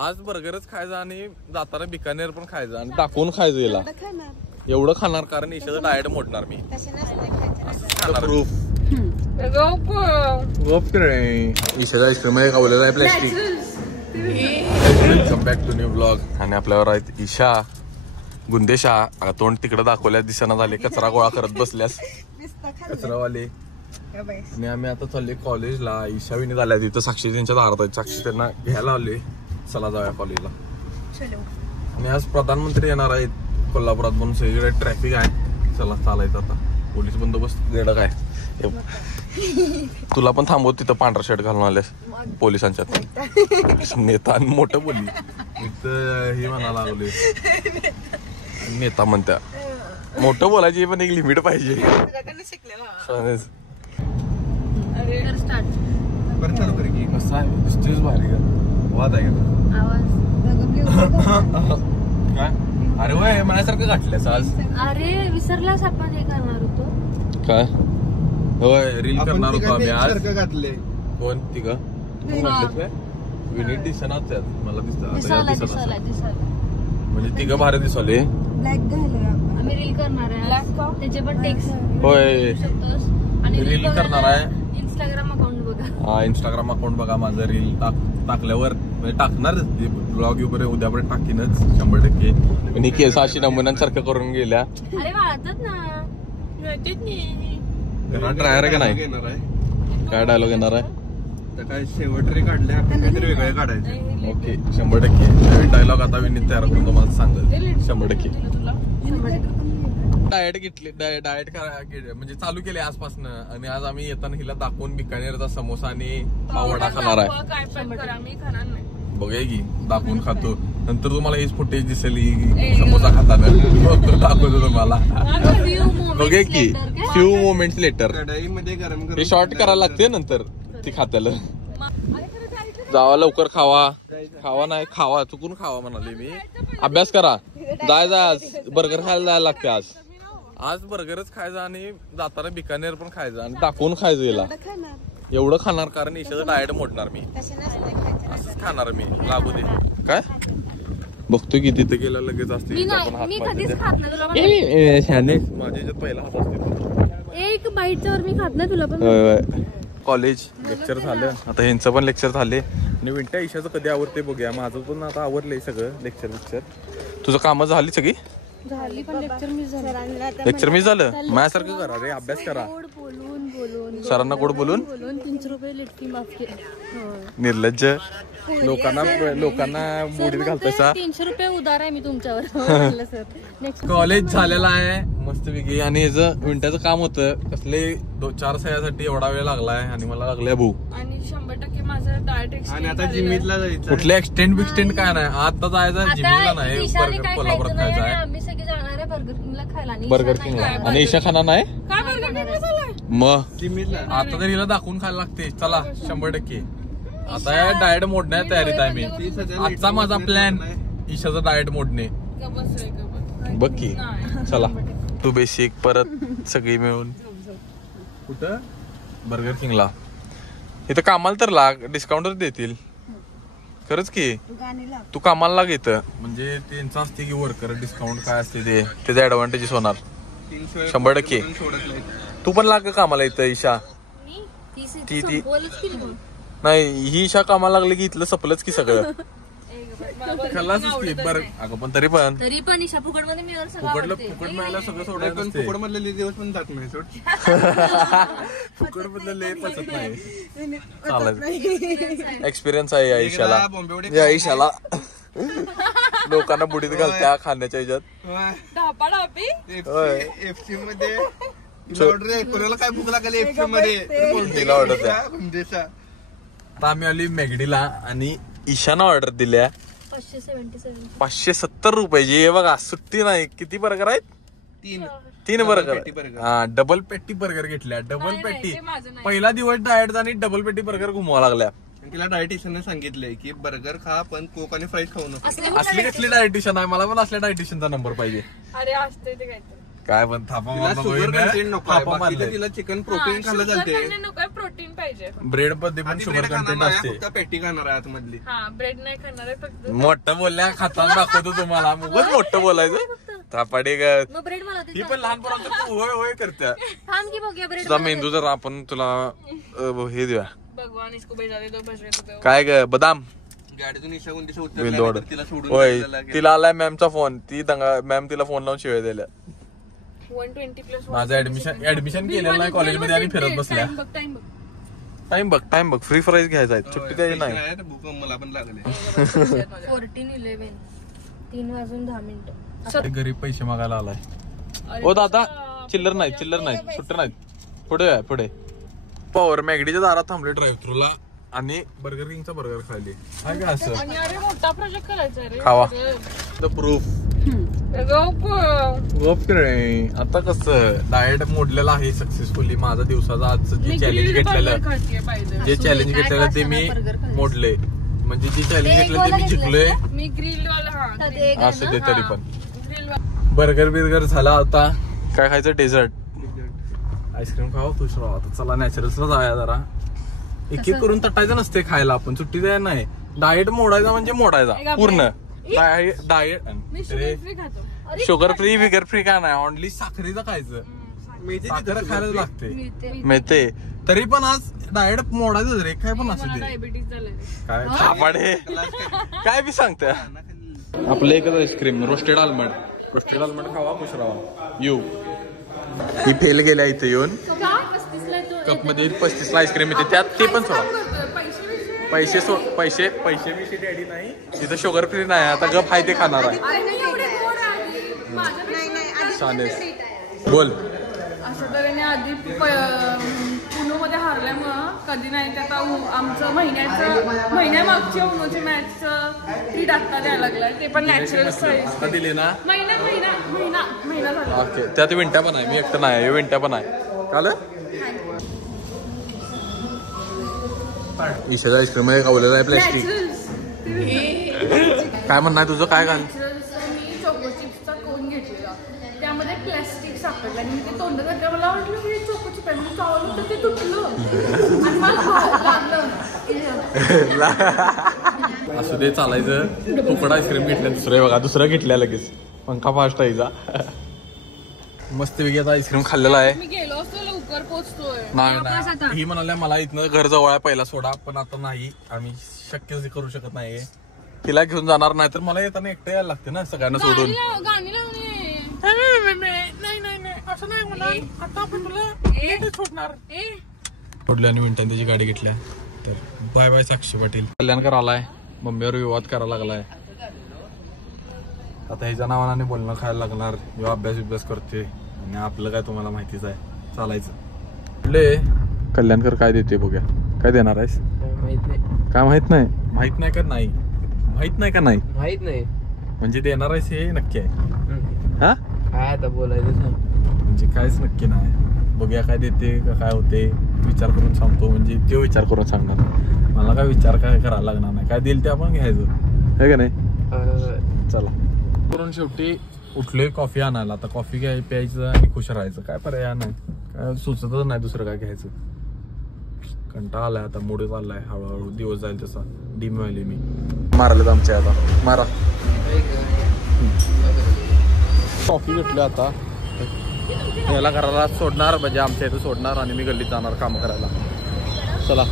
आज बर्गरच खायचं आणि जाताना बिकानेर पण खायचं आणि दाखवून खायचं याला. एवढं खाणार कारण ईशाचं डाएट मोडणार मी. ईशाचा आईस्क्रीम मध्ये गावलेला आहे plastic. Welcome back to new blog. आणि आपल्यावर आहेत ईशा गुंदेशा. तोंड तिकडे दाखवल्यास दिसना झाले, कचरा गोळा करत बसल्यास कचरावाले. आणि आम्ही आता चालले कॉलेजला. ईशा विनी झाल्या तिथं साक्षी त्यांच्या दारात आहेत. साक्षी त्यांना घ्यायला आले, चला जाऊया कॉलेजला. आणि आज प्रधानमंत्री येणार आहेत कोल्हापुरात म्हणून सगळीकडे ट्रॅफिक आहे. चला चालायचं आता. पोलीस बंदोबस्त गडक आहे. तुला पण थांबवत तिथं पांढरा शर्ट घालून आल्यास पोलिसांच्यात. नेता आणि मोठं बोलली इथं हे म्हणायला लागले. नेता म्हणत्या मोठं बोलायची पण एक लिमिट पाहिजे. वाद आहे का? अरे वय माझ्यासारखं घातलंस आज. अरे विसरलास आपण हे करणार होतो काय? होय रील करणार होतो आम्ही आज. घातले कोण तिघं विनीत दिसनाच मला दिसत म्हणजे तिघं भारी दिसले. आम्ही रील करणार आहे त्याचे पण टेक्स्ट होय आणि रील करणार आहे. इंस्टाग्राम अकाउंट बघा. हा इंस्टाग्राम अकाउंट बघा माझं. रील टाकल्यावर म्हणजे टाकणार ब्लॉग वगैरे उद्यापर्यंत टाकीनच 100%. आणि केस अशी नमुन्यांसारखं करून गेल्या. अरे वाळतात ना घरात ड्रायर का नाही? काय डायलॉग येणार आहे? काय शेवट रे काढले काहीतरी वेगळे काढायचे. ओके 100% नवीन डायलॉग आता विनीत तयार करून तुम्हाला सांगेल 100%. डाएट घेतली डाएट म्हणजे चालू केले आजपासून. आणि आज आम्ही येताना हिला दाखवून बिकानेरचा समोसा आणि पाववडा खाणार आहे. बघूया की दाखवून खातो. नंतर तुम्हाला हेच फुटेज दिसेल समोसा खाताना दाखवतो तुम्हाला. बघूया की फ्यू मोमेंट्स लेटर. कढईमध्ये गरम हे शॉर्ट करायला लागते नंतर ती खात्याला. जावा लवकर खावा. खावा नाही खावा चुकून खावा म्हणाले मी. अभ्यास करा. जायचं आज बर्गर खायला जायला लागते. आज बर्गरच खायचं आणि जाताना बिकानेर पण खायचं आणि दाखवून खायचं याला. एवढं खाणार कारण ईशाचं डाएट मोडणार मी. असंच खाणार मी लागू दे. काय बघतोय की तिथे गेला लगेच असते. माझ्या पहिला हात असते. एक बाईटच्या वर मी खात नाही तुला पण. कॉलेज लेक्चर झालं आता. ह्यांचं पण लेक्चर झाले. आणि विंट्या ईशाचं कधी आवडते बघूया. माझं पण आता आवडलंय सगळं लेक्चर. तुझं कामं झाली सगळी? झाली पण लेक्चर मिस झालं. माझ्यासारखं करा रे. अभ्यास करा. सरांना गोड बोलून 300 रुपये लेट फी माफ केली. निर्लज्ज. लोकांना मुडीत घालतोय. 300 रुपये उधार आहे मी तुमच्यावर. कॉलेज झालेला आहे मस्तपैकी. आणि याचं विंट्याचं काम होतं कसले 4 सह्यासाठी एवढा वेळ लागलाय. आणि मला लागलाय भूक. आणि 100% माझं डाएट आणि आता जिमीतला जायचं. कुठले एक्सटेंड बिक्सटेंड काय नाही. आता जायचं जिमीला नाही. बर्गर कोल्हापुरात खायचं आहे. आम्ही सगळे जाणार आहे बर्गर किंगला खायला. बर्गर किंगला. आणि ईशा खाना नाही मग जिमीतला. आता तर हिला दाखवून खायला लागते. चला 100%. आता या डाएट मोडण्यात तयारीत आहे मी. आजचा माझा प्लॅन ईशाचा डाएट मोडणे. बघ की चला तू बेसिक परत सगळी मिळून कुठं बर्गर किंगला. इथं कामाला तर लाग. डिस्काउंटच देतील खरंच की. तू कामाला लाग इथं. म्हणजे त्यांचं असते की वर्कर डिस्काउंट काय असते ते त्याचे ऍडव्हान्टेजेस होणार 100%. तू पण लाग कामाला इथं ईशा. ती नाही ही ईशा कामाला लागली की इथलं सपलंच की सगळं. अगं पण तरी पण ईशा फुकट मध्ये मिळालं. फुकट मिळालं सगळं सोडायचं. फुकट मधले दिवस पण जात नाही सोड. फुकट मधलं लय पचत नाही. चालायचं एक्सपिरियन्स आहे या ईशाला. लोकांना बुडीत घालत्या खाण्याच्या ह्याच्यात. एफसी मध्ये कोणाला काय भूक लागली एफसी मध्ये ऑर्डर द्या. आता आम्ही आली मॅगडीला आणि ईशानं ऑर्डर दिल्या 570 रुपयाची. हे बघा सुट्टी नाही. किती बर्गर आहेत? 3 बर्गर. हा डबल पेटी बर्गर घेतल्या. डबल पेटी. पहिला दिवस डाएट आणि डबल पेटी बर्गर घुमवा लागल्या. तिला डायटिशियन सांगितलंय की बर्गर खा पण कोक आणि फ्राईज खाऊ नको. असली कसली डायटिशियन आहे? मला पण असल्या डायटिशियनचा नंबर पाहिजे. अरे असते ते काहीतरी काय पण थापा तिला मारला शुगर कंटेंट नको आहे. थापा बाकीचं मारले तिला चिकन प्रोटीन खाल्लं चालते. प्रोटीन पाहिजे. ब्रेड मध्ये पण आधी शुगर bread कंटेंट खाणार आहे, असते. फक्त पेटी खाणार आहे आतमधली. हा ब्रेड नाही खाणार आहे फक्त. मोठं बोलल्या खाताना दाखवतो तुम्हाला उगाच मोठं बोलायचं. थापाडे का मग ब्रेड मला ही पण लहान पोरांचं होय होय करत्या. थांब की बघूया ब्रेड तुझा मेंदू जर आपण तुला हे देऊया भगवान इसको भेजा दे दो बस काय ग बदाम गाडीतून ईशा कोणती विंदोड उतरल्या तिला सोडून होय जायला लागेल. तिला आलाय मॅमचा फोन. ती दंगा मॅम तिला फोन लावून शिवाय दिल्या. 120 माझं ऍडमिशन केलेलं नाही कॉलेजमध्ये आणि फिरत बसल्या. टाइम बघ फ्री फ्राईज घ्यायचा आहे सुट्टी द्यायची नाही. आहे तर भूक मला पण लागले. 14:11 3:10 गरीब पैसे मागायला आलाय. ओ दादा चिल्लर नाही सुट्ट नाही. पुढे पॉवर मॅगडीच्या दारात थांबले ड्राईव्ह थ्रूला आणि बर्गर किंगचा बर्गर खाल्ली. काय का असं आणि अरे मोठा प्रोजेक्ट करायचा रे. खावा द प्रूफ. गप आता कसं डाएट मोडलेलं आहे सक्सेसफुली. माझा दिवसाचा आज जे चॅलेंज घेतलेलं ते मी मोडले. म्हणजे जे चॅलेंज घेतलं ते मी जिंकलोय. मी ग्रिल वाला असं ते तरी पण बर्गर झाला. आता काय खायचं डेझर्ट आईस्क्रीम खावं खुश राहा. आता चला नॅचरल्सला जाऊया जरा. एक एक करून तटायचं नसते खायला. आपण सुट्टी द्यायला नाही. डाएट मोडायचा म्हणजे मोडायचा पूर्ण. Diet sugar free vigour free काय नाही. ऑनली साखरेचं खायचं. साखर खायला लागते मिळते तरी पण आज डाएट मोडायचं रे. काय पण असू दे डायबिटीज झालं काय थापाडे काय बी सांगते. आपलं एकच आईस्क्रीम रोस्टेड आलमंड खावा खुश राहा. यू ही फेल गेल्या इथे येऊन कप मध्ये 35ला आईस्क्रीम येते. त्यात ते पण सोडा पैसे डॅडी नाही. तिथं शुगर फ्री नाही. आता गप हाय ते खाणार आहे. छानच बोल. असं तऱ्हेने आधी पुणोमध्ये हारल्यामुळं कधी नाही. आता आमचं महिन्यामागच्या उन्होच्या मॅचचं ट्रीट आत्ता द्यायला लागलाय. ते पण नॅचरल साईज दिले ना. महिना झाला. ओके त्यात विंट्या पण आहे. मी एकटं नाही विंट्या पण आहे. काल ईशाच्या आईस्क्रीम मध्ये खावलेलं आहे प्लॅस्टिक. काय म्हणणं आहे तुझं. काय घाल मी चोको चिप्सचा कोन घेतलेला त्यामध्ये प्लॅस्टिक सापडलं आणि मी ते तोंड घातलं. मला वाटलं हे चोको चिप आहे. मी चावलं तर ते तुटलं आणि मला लागलं. असं ते चालायचं. तुकडा आईस्क्रीम घेतलं दुसरं घेतल्या लगेच. पंखा फास्ट आहे जा. मस्त वेगळी आता आईस्क्रीम खाल्लेला आहे. मी गेलो असतो लवकर पोहोचतोय. नाही ही म्हणाल्या मला इथनं घर जवळ आहे पहिला सोडा. पण आता नाही आम्ही शक्यच करू शकत नाही. तिला घेऊन जाणार नाही तर मला येताना एकटं यायला लागते ना सगळ्यांना सोडून. गाणी लावणे नाही असं नाही मला. आता आपण तुला सोडणार. पुढल्या मिनिटांनी त्याची गाडी घेतल्या. तर बाय बाय साक्षी पाटील. कल्याणकर आलाय. मम्मीवर विवाद करायला लागलाय. आता ह्याच्या नावाने बोलणं खायला लागणार. जेव्हा अभ्यास करते आणि आपलं काय तुम्हाला माहितीच आहे. चालायचं. कल्याणकर काय देते बघूया. काय देणार आहेस काय माहित नाही. माहित नाही का नाही म्हणजे देणार आहेस हे नक्की आहे. हा काय आता बोलायचं म्हणजे कायच नक्की नाही. बघूया काय देते का काय होते. विचार करून सांगतो म्हणजे ते विचार करून सांगणार. मला काय विचार काय करायला लागणार नाही. काय देईल ते आपण घ्यायचं हे का नाही. चला करून शेवटी उठलोय कॉफी आणायला. आता कॉफी प्यायचं आणि खुश राहायचं. काय पर्याय नाही. काय सुचतच नाही दुसरं काय घ्यायचं. कंटाळा आलाय आता. मूड चाललाय हळूहळू. दिवस जाईल तसा. डिम व्हायले मी. मारलेत आमच्या आता मारा. कॉफी घेतली आता. याला घराला सोडणार म्हणजे आमच्या इथं सोडणार आणि मी गल्लीत जाणार काम करायला. चला